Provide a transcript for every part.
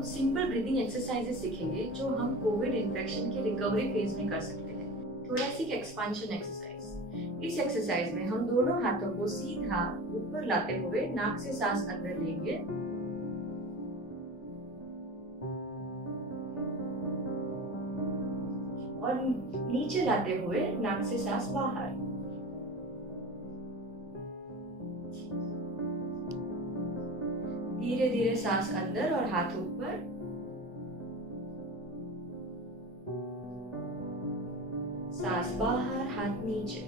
हम simple breathing exercises सीखेंगे जो हम कोविड इन्फेक्शन के रिकवरी फेज में कर सकते हैं। Thoracic expansion exercise. इस एक्सरसाइज में हम दोनों हाथों को सीधा ऊपर लाते हुए नाक से सांस अंदर लेंगे और नीचे लाते हुए नाक से सांस बाहर। धीरे धीरे सांस अंदर और हाथ ऊपर। सांस बाहर, हाथ नीचे।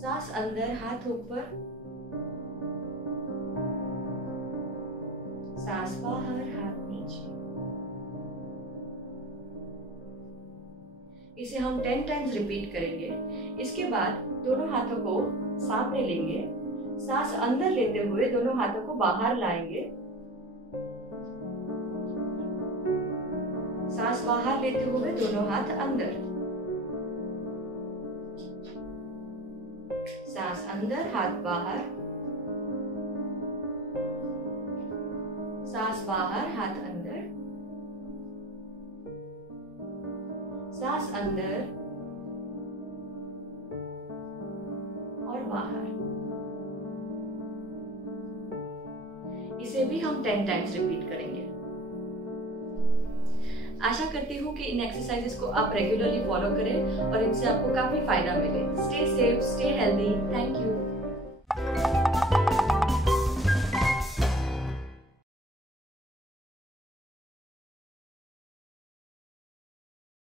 सांस अंदर, हाथ ऊपर। सांस बाहर, हाथ नीचे। इसे हम 10 टाइम्स रिपीट करेंगे। इसके बाद दोनों हाथों को सामने लेंगे, सांस अंदर लेते हुए दोनों हाथों को बाहर लाएंगे, सांस बाहर लेते हुए दोनों हाथ अंदर। सांस अंदर, हाथ बाहर। सांस बाहर, हाथ अंदर। सांस अंदर और बाहर। इसे भी हम 10 टाइम्स रिपीट करेंगे। आशा करती हूँ कि इन एक्सरसाइजेस को आप रेगुलरली फॉलो करें और इनसे आपको काफी फायदा मिले। Stay safe, stay healthy. Thank you.